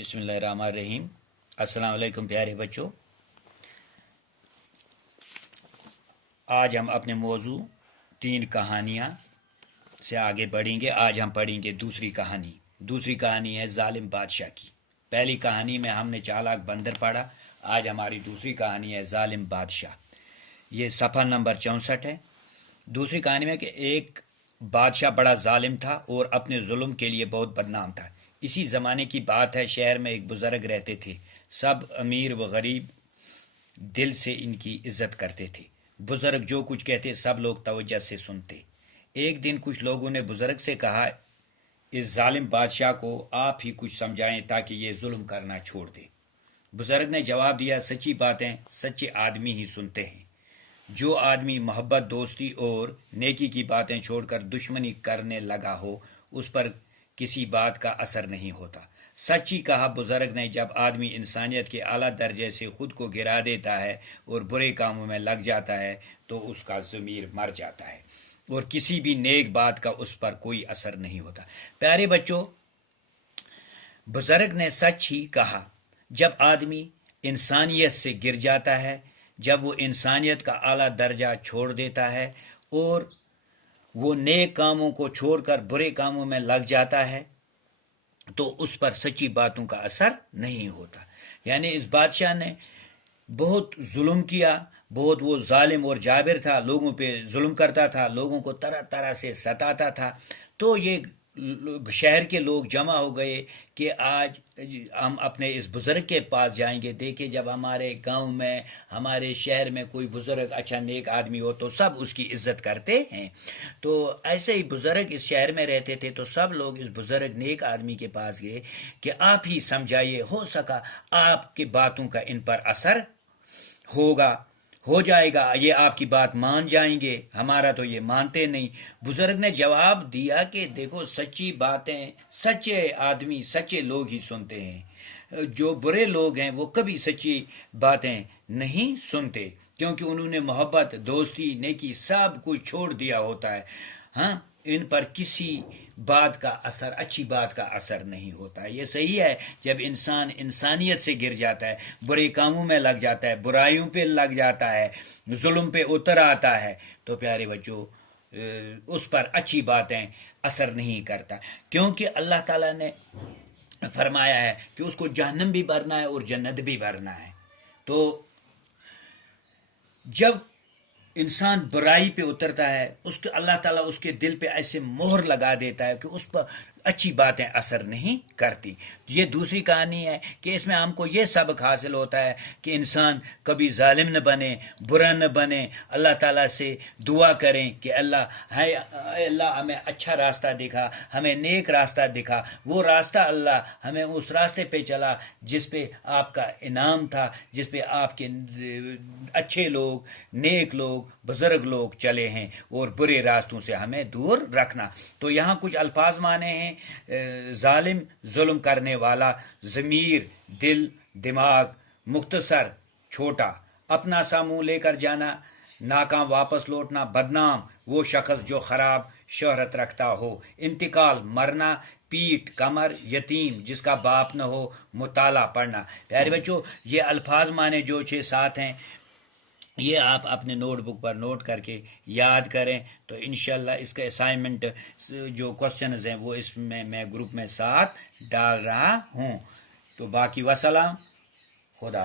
बिस्मिल्लाहिर्रहमानिर्रहीम। अस्सलाम वालेकुम प्यारे बच्चों। आज हम अपने मौजू 3 कहानियाँ से आगे बढ़ेंगे। आज हम पढ़ेंगे दूसरी कहानी। दूसरी कहानी है जालिम बादशाह की। पहली कहानी में हमने चालाक बंदर पढ़ा। आज हमारी दूसरी कहानी है जालिम बादशाह। ये सफ़ा नंबर 64 है। दूसरी कहानी में कि एक बादशाह बड़ा जालिम था और अपने जुल्म के लिए बहुत बदनाम था। इसी ज़माने की बात है। शहर में एक बुज़ुर्ग रहते थे। सब अमीर व गरीब दिल से इनकी इज्जत करते थे। बुज़ुर्ग जो कुछ कहते सब लोग तवज्जो से सुनते। एक दिन कुछ लोगों ने बुज़ुर्ग से कहा, इस जालिम बादशाह को आप ही कुछ समझाएं ताकि ये जुल्म करना छोड़ दे। बुज़ुर्ग ने जवाब दिया, सच्ची बातें सच्चे आदमी ही सुनते हैं। जो आदमी मोहब्बत, दोस्ती और नेकी की बातें छोड़कर दुश्मनी करने लगा हो, उस पर किसी बात का असर नहीं होता। सच ही कहा बुज़ुर्ग ने। जब आदमी इंसानियत के आला दर्जे से खुद को गिरा देता है और बुरे कामों में लग जाता है तो उसका ज़मीर मर जाता है और किसी भी नेक बात का उस पर कोई असर नहीं होता। प्यारे बच्चों, बुज़ुर्ग ने सच ही कहा। जब आदमी इंसानियत से गिर जाता है, जब वो इंसानियत का आला दर्जा छोड़ देता है और वो नेक कामों को छोड़कर बुरे कामों में लग जाता है तो उस पर सच्ची बातों का असर नहीं होता। यानी इस बादशाह ने बहुत जुल्म किया, बहुत वो जालिम और जाबिर था, लोगों पे जुल्म करता था, लोगों को तरह तरह से सताता था। तो ये शहर के लोग जमा हो गए कि आज हम अपने इस बुज़ुर्ग के पास जाएंगे। देखिए, जब हमारे गांव में, हमारे शहर में कोई बुज़ुर्ग अच्छा नेक आदमी हो तो सब उसकी इज्जत करते हैं। तो ऐसे ही बुज़ुर्ग इस शहर में रहते थे तो सब लोग इस बुज़ुर्ग नेक आदमी के पास गए कि आप ही समझाइए, हो सका आपकी बातों का इन पर असर होगा, हो जाएगा, ये आपकी बात मान जाएंगे, हमारा तो ये मानते नहीं। बुज़ुर्ग ने जवाब दिया कि देखो, सच्ची बातें सच्चे आदमी, सच्चे लोग ही सुनते हैं। जो बुरे लोग हैं वो कभी सच्ची बातें नहीं सुनते, क्योंकि उन्होंने मोहब्बत, दोस्ती, नेकी सब कुछ छोड़ दिया होता है। हाँ, इन पर किसी बात का असर, अच्छी बात का असर नहीं होता है। ये सही है, जब इंसान इंसानियत से गिर जाता है, बुरे कामों में लग जाता है, बुराइयों पे लग जाता है, जुल्म पे उतर आता है, तो प्यारे बच्चों उस पर अच्छी बातें असर नहीं करता। क्योंकि अल्लाह ताला ने फरमाया है कि उसको जहन्नम भी भरना है और जन्नत भी भरना है। तो जब इंसान बुराई पे उतरता है, उसके अल्लाह ताला उसके दिल पे ऐसे मोहर लगा देता है कि उस पर अच्छी बातें असर नहीं करती। ये दूसरी कहानी है कि इसमें हमको ये सबक हासिल होता है कि इंसान कभी जालिम न बने, बुरा न बने। अल्लाह ताला से दुआ करें कि अल्लाह है, अल्लाह हमें अच्छा रास्ता दिखा, हमें नेक रास्ता दिखा। वो रास्ता अल्लाह हमें उस रास्ते पे चला जिस पे आपका इनाम था, जिस पे आपके अच्छे लोग, नेक लोग, बुजुर्ग लोग चले हैं, और बुरे रास्तों से हमें दूर रखना। तो यहाँ कुछ अल्फाज माने हैं। जालिम, जुल्म करने वाला, ज़मीर, दिल, दिमाग, मुख्तसर, छोटा, अपना सा मुँह लेकर जाना, नाकाम वापस लौटना, बदनाम, वो शख्स जो ख़राब शोहरत रखता हो, इंतकाल, मरना, पीठ, कमर, यतीम, जिसका बाप न हो, मुताला, पढ़ना। प्यारे बच्चों, ये अल्फाज माने जो 6-7 हैं, ये आप अपने नोटबुक पर नोट करके याद करें। तो इंशाल्लाह इसका असाइनमेंट जो क्वेश्चंस हैं वो इसमें मैं ग्रुप में साथ डाल रहा हूँ। तो बाकी वसलाम, खुदा।